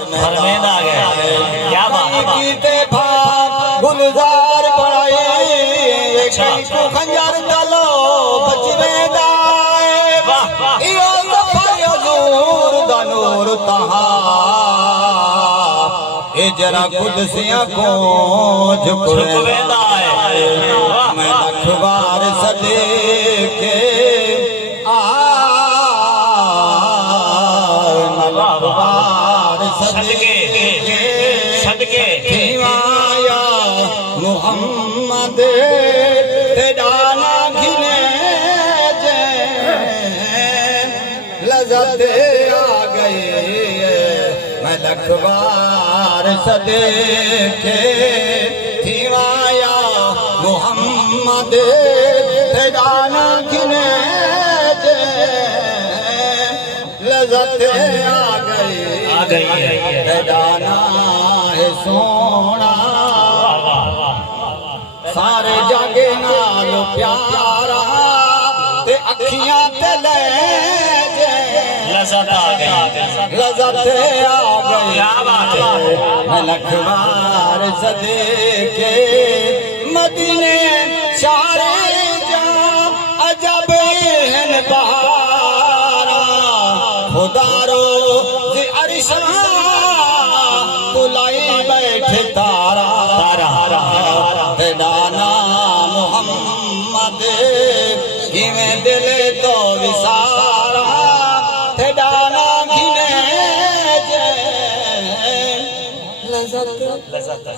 Fermin آ گئے کیا بات کیتے بھاگ گلزار پڑھائے کئی کو خنجر چلو بچوے دائے ایو سفر حضور دا نور تہا اے جرا قدسیاں کو جھکوے دائے میں لکھوار صدیقے صدقے تھیوایا محمد تیڈانا گھنے جے لذت آ گئے میں لکھوار صدیقے تھیوایا محمد تیڈانا گھنے جے لذت آ گئی تیڈانا ہے سونا سارے جاگے نالو پیارا تے اکھیاں تے لے جے لذت آ گئی لذت آ گئی میں لکھوار صدیقے مدینے چارے جا عجب ہن بہارا خدارو زی عرشاں بلائی بیٹھے تارا تیڈانا محمد کیویں دل تو وسارا تیڈانا گھنے جے لذت لذت